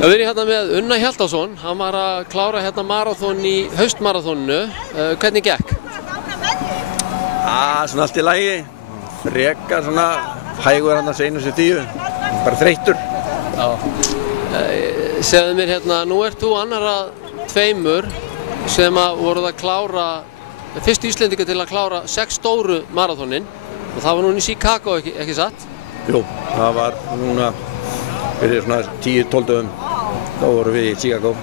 Við erum hérna með Unna Hjaltason, hann var að klára hérna marathon í haustmarathoninu. Hvernig gekk? Svona allt í lagi, frekar svona hægur hann að segja sér 10, bara þreyttur. Segðu mér hérna, nú ert þú annar af tveimur sem voruð að klára, fyrstu Íslendingar til að klára 6 stóru marathonin og það var núna í Chicago, ekki satt? Jú, það var núna fyrir svona 10-12 dögum, þá vorum við í Chicago.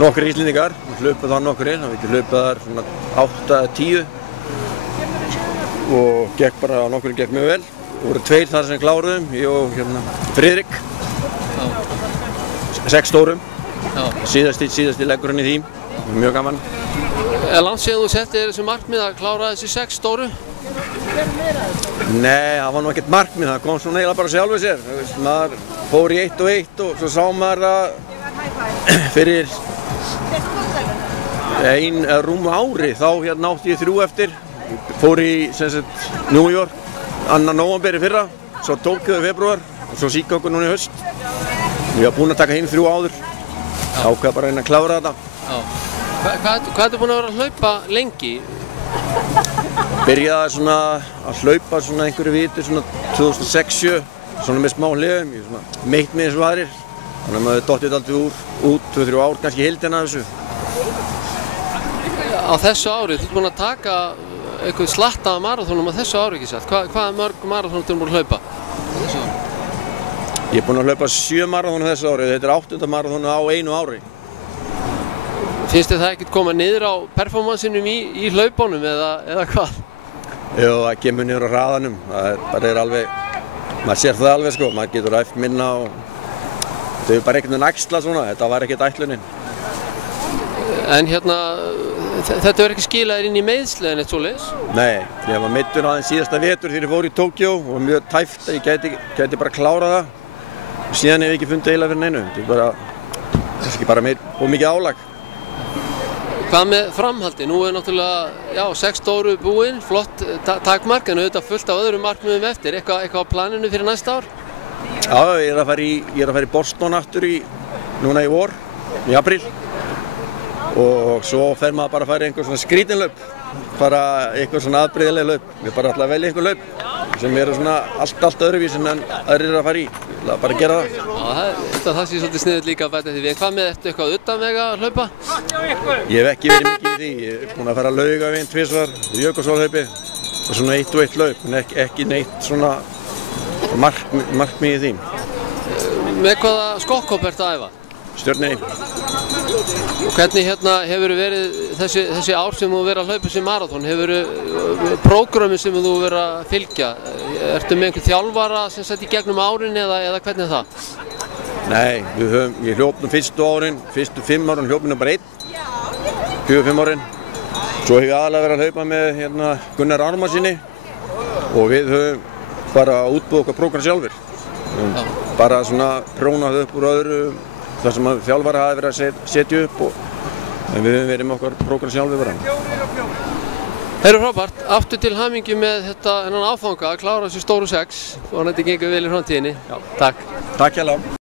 Nokkrir Íslendingar, við hlupum það nokkrir, við hlupum þar svona 8-10 og nokkurinn gekk mjög vel. Það voru 2 þar sem kláruðum, ég og Friðrik, 6 stórum, síðasti leggurinn í því, mjög gaman. Langt síðan þú settir þessu markmið að klára þessi 6 stóru? Nei, það var nú ekkert markmið, það kom svona eiginlega bara sjálfur sér. Maður fór í 1 og 1 og svo sá maður að fyrir rúmu ári þá átti ég 3 eftir. Fór í New York 2. nóvember í fyrra, svo Tókíó í febrúar og svo Chicago núna í haust. Ég var búinn að taka hinn 3 áður, ákvað bara að reyna að klára þetta. Hvað ertu búinn að vera að hlaupa lengi? Byrjaði svona að hlaupa svona einhverju viti svona 2006, svona með smá hliðum, ég svona meitt með þessu aðrir. Þannig að maður dottið alltaf út 2-3 ár, kannski í heildina af þessu. Á þessu ári, þú ert búinn að taka eitthvað slatta af marathonum á þessu ári, ekki satt? Hvað mörg marathon ertu búinn að hlaupa á þessu ári? Ég er búinn að hlaupa 7 marathon á þessu ári, þetta er 8. marathon á 1 ári. Finnst þið það ekkert koma niður á performansinum í hlaupunum eða hvað? Jú, það kemur niður á hraðanum, það er alveg, maður sér það alveg sko, maður getur æft minna og þetta er bara einhvern veginn æxla svona, þetta var ekkert ætlunin. En hérna, þetta verður ekki skilaðir inn í meiðsli en eitt svoleiðis? Nei, ég var meiddur aðeins síðasta vetur þegar ég fór í Tókíó og mjög tæft að ég gæti bara klárað það. Og síðan hef ég ekki fundið eiginlega fyrir neinu, þetta er bara, kannski bara of mikið álag. Hvað með framhaldi? Nú er náttúrulega, 6 stóru búin, flott takmark en auðvitað fullt af öðrum markmiðum eftir. Eitthvað á planinu fyrir næsta ár? Já, ég er að fara í Boston aftur núna í vor, í apríl. Og svo fer maður bara að fara í einhver svona skrítinlaup, bara einhver svona aðbrigðileg laup. Ég bara ætla að velja einhver laup sem eru svona allt öðruvísin en aðrir eru að fara í. Ég ætla bara að gera það. Já, það sé svolítið sniðugt líka að bæta því við. Hvað með eftir eitthvað utanvega að hlaupa? Ég hef ekki verið mikið í því. Ég er búinn að fara að Laugaveginn 2 svar, Jökulsárhlaupi og svona 1 og 1 laup, en ekki neitt svona markmið í því. Með hvaða skokkhóp ertu að æfa? Stjörninni. Og hvernig hefur verið þessi ár sem þú verið að hlaupa þessi marathon? Hefur prógrami sem þú verið að fylgja? Ertu með einhver þjálfara sem sett í gegnum árin eða hvernig er það? Nei, ég hljópnum fyrstu 5 árin hljópnum bara 1, 4-5 árin. Svo hef ég aðalega verið að hlaupa með Gunnar Ármannsinni og við höfum bara útbúið okkar prógram sjálfur. Bara svona prónað upp úr öðru þar sem þjálfara hafi verið að setja upp en við höfum verið með okkar prógram sjálfur bara. Heyrðu frábært, aftur til hamingju með þennan áfanga að klára þessi stóru 6 og þetta gengur vel í framtíðinni. Takk. Takk hjá.